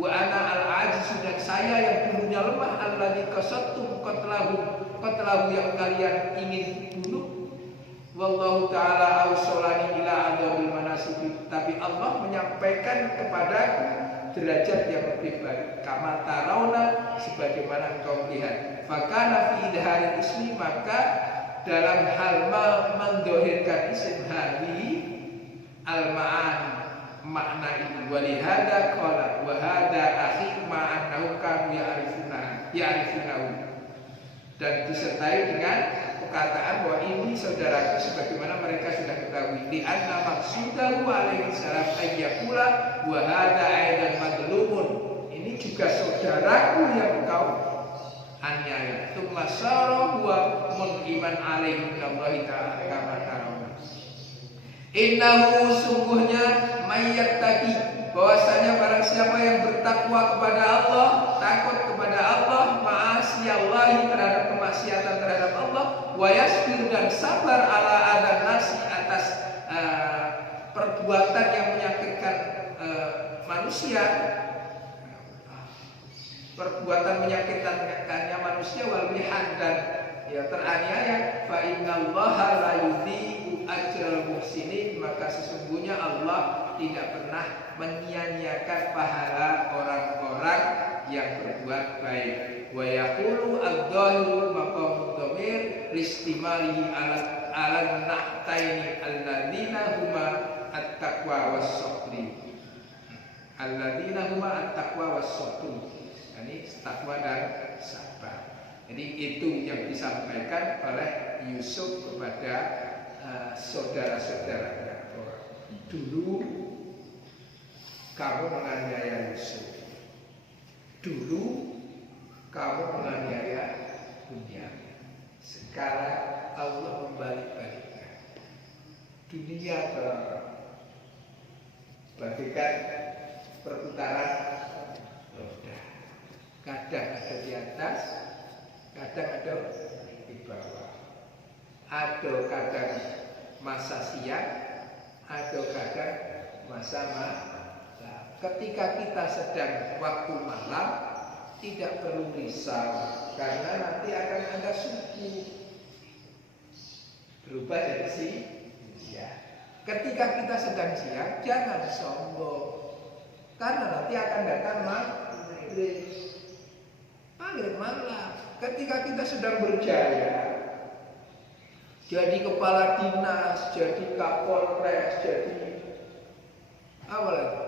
wa ana al-ajiz, dan saya yang dulunya lemah, alladzi qasadtum qatlahu, yang kalian ingin bunuh. Wallahu ta'ala ausolani ila adamil manasib, tapi Allah menyampaikan kepadaku derajat yang lebih baik. Kama tarawna, sebagaimana engkau melihat. Fakana fi idharil ismi, maka dalam hal mendohirkan isim hadi al-ma'an, makna itu. Walihada qala wa hada akhi ma'annahu kanu ya'rifunahu, dan disertai dengan perkataan bahwa ini saudaraku sebagaimana mereka sudah ketahui. Di anna maksudahu alaihi salam ayyakula wa hada aidan madlumun, ini juga saudaraku yang kau aniaya. Tsumma sara huwa munqiman alaihi minallahi ta'ala kama tarawna. Innahu, sungguhnya mayyattaqi, bahwasanya barang siapa yang bertakwa kepada Allah, takut kepada Allah, ma'asiyallahi, terhadap kemaksiatan terhadap Allah, wa yasbir, dan sabar ala adan nasi, atas perbuatan yang menyakitkan manusia, perbuatan menyakitkannya manusia, wal mihan, dan ya teraniaya, fa innallaha la yudhi'u ajral muhsinin, maka sesungguhnya Allah tidak pernah menyia-nyiakan pahala orang-orang yang berbuat baik. Wa yaqulu ad-dhahiru maqam dhamir listimalihi ala nahtaini alladzina huma at-taqwa was-sabri. Alladzina huma at-taqwa was-sabri. Ini takwa dan sabar. Jadi itu yang disampaikan oleh Yusuf kepada saudara-saudaranya. Dulu kamu menganiaya Yusuf. Dulu kamu menganiaya Bunyamin. Sekarang Allah membalik-balikkan. Dunia bagaikan perputaran roda. Kadang ada di atas, kadang ada di bawah. Ada kadang masa siang, ada kadang masa malam. Ketika kita sedang waktu malam, tidak perlu risau karena nanti akan ada subuh berubah dari siang. Ketika kita sedang siang, jangan sombong karena nanti akan datang maghrib malam. Ketika kita sedang berjaya, jadi kepala dinas, jadi kapolres, jadi apa lagi?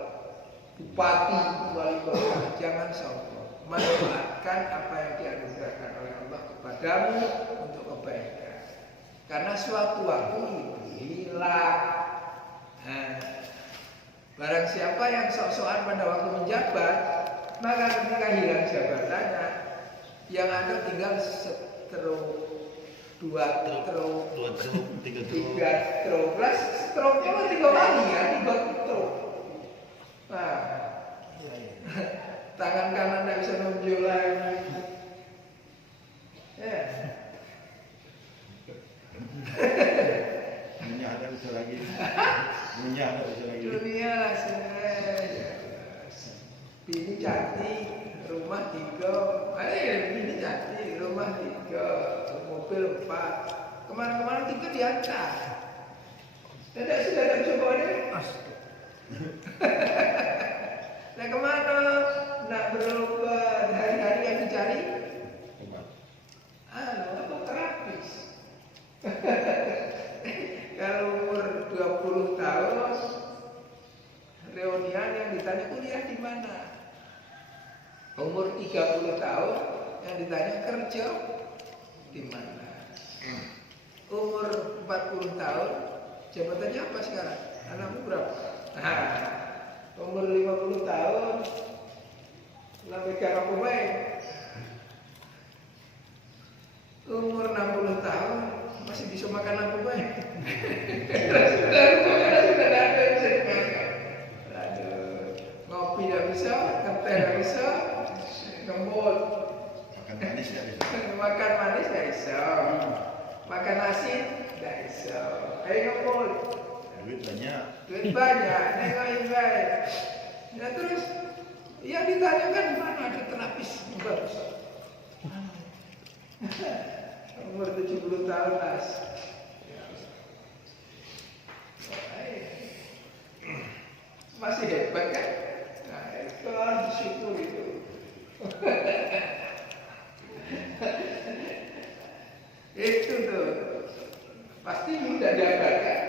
Bupati, wali kota, jangan sombong. Manfaatkan apa yang dianugerahkan oleh Allah kepadamu untuk kebaikan. Karena suatu waktu itu hilang. Barang siapa yang sok-sokan pada waktu menjabat, maka ketika hilang jabatannya, yang ada tinggal stroke, 2 stroke, 3 stroke. Plus stroke-nya kan 3 kali ya, 3 stroke. Nah, tangan kanan tidak bisa nunjuk lagi. Ya. Dunia ada bisa lagi. Dunia ada bisa lagi. Dunia lah bini cantik, rumah 3. Bini cantik, rumah 3, mobil 4. Kemana-kemana 3 diantar. Tidak sudah ada coba deh. Nah kemana? Nak berobat hari-hari yang dicari? Apa terapis? Kalau umur 20 tahun reunian yang ditanya kuliah di mana? Umur 30 tahun yang ditanya kerja di mana? Umur 40 tahun jabatannya apa sekarang? Anakmu berapa? Umur 50 tahun lebih ke apa baik? Umur 60 tahun masih bisa makan apa baik? Sudah ada yang bisa dimakan. Ngopi tidak bisa, teh tidak bisa, ngemut. Makan manis tidak bisa. Makan manis tidak bisa. Makan nasi tidak bisa. Ayo ngemut. Duit banyak. Duit banyak, nengokin baik. Ya terus, ya ditanyakan di mana ada terapis bagus. Umur 70 tahun mas. Masih hebat kan? Nah, itu harus bersyukur itu. Itu tuh, pasti mudah dapatkan.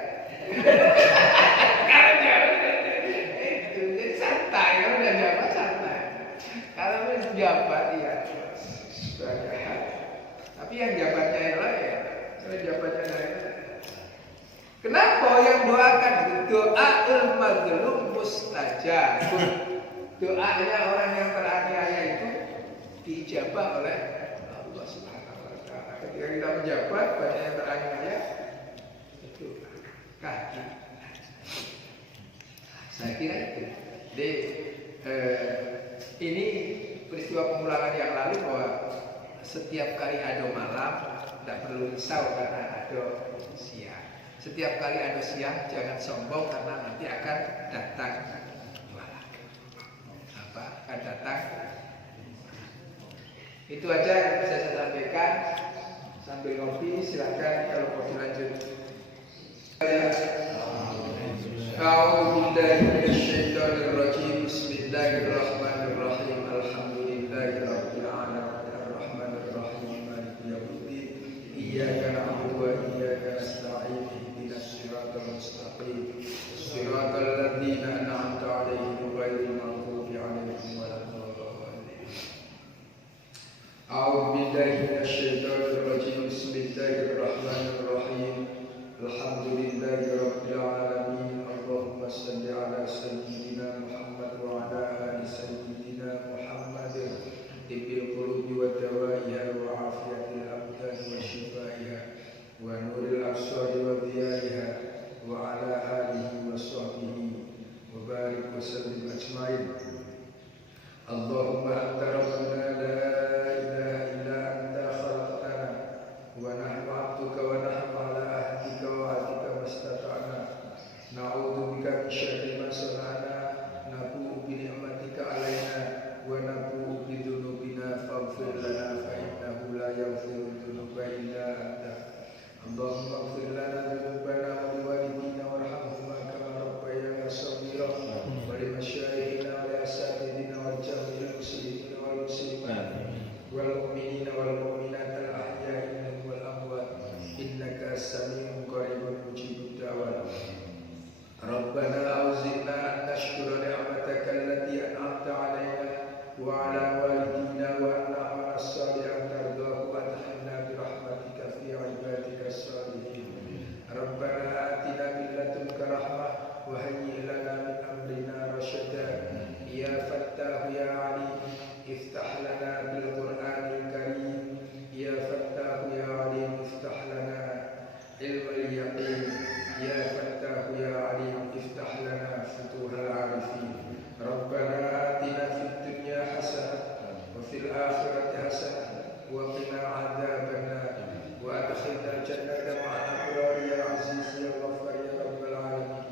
Itu jadi santai, kalau udah jabat santai. Kalau udah jabat ya, tapi yang jabatnya elah ya, kalau jabatnya elah. Kenapa yang doakan doaul mazlum mustajab? Doanya orang yang teraniaya itu diijabah oleh Allah Subhanahu wa taala. Ketika kita menjabat banyak yang teraniaya itu kaki. Saya kira itu. Jadi ini peristiwa pengulangan yang lalu bahwa setiap kali ada malam tidak perlu risau karena ada siang. Setiap kali ada siang jangan sombong karena nanti akan datang malam. Akan datang. Itu aja yang bisa saya sampaikan. Sambil ngopi silakan kalau mau dilanjut. A'udzubillahi minasyaitonir rajim. Bismillahirrahmanirrahim. Alhamdulillahirabbil alamin. الذين أنعمت عليهم غير المغضوب عليهم ولا الضالين. أعوذ بالله من الشيطان الرجيم. بسم الله الرحمن الرحيم. الحمد لله رب العالمين. اللهم صل على سيدنا محمد وعلى آل سيدنا محمد طب القلوب ودوائها وعافية الأبدان وشفائها ونور الأبصار وضيائها وعلى آله وصحبه وبارك وسلم أجمعين. اللهم أنت ربنا لا إله إلا أنت خلقتنا ونحن عبدك ونحن على عهدك ووعدك ما استطعنا نعوذ بك من شر ما صنعنا نبوء بنعمتك علينا ونبوء بذنوبنا فاغفر لنا فإنه لا يغفر الذنوب إلا أنت. اللهم اغفر لنا ذنوبنا ولوالدينا وارحمهما كما ربيانا صغيرا ولمشايخنا ولأساتذتنا ولجميع المسلمين والمسلمات والمؤمنين والمؤمنات الأحياء منهم والأموات إنك سميع قريب مجيب الدعوات. ربنا أوزعنا أن نشكر نعمتك التي أنعمت علينا وعلى والدينا وأن نعمل الصالحا ترضاه وأدخلنا برحمتك في عبادك الصالحين. ربنا آتنا من لدنك رحمة وهيئ لنا من أمرنا رشدا. يا فتاح يا عليم افتح لنا بالقرآن الكريم. يا فتاح يا عليم افتح لنا علم اليقين. يا فتاح يا عليم افتح لنا فتوح العارفين. ربنا آتنا في الدنيا حسنة وفي الآخرة حسنة وقنا عذاب النار وأدخلنا الجنة مع الأبرار يا عزيز يا غفار يا رب العالمين.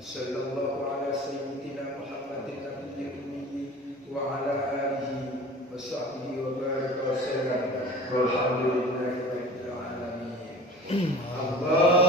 صلى الله على سيدنا محمد النبي الأمي وعلى آله وصحبه وبارك وسلم والحمد لله رب العالمين. الله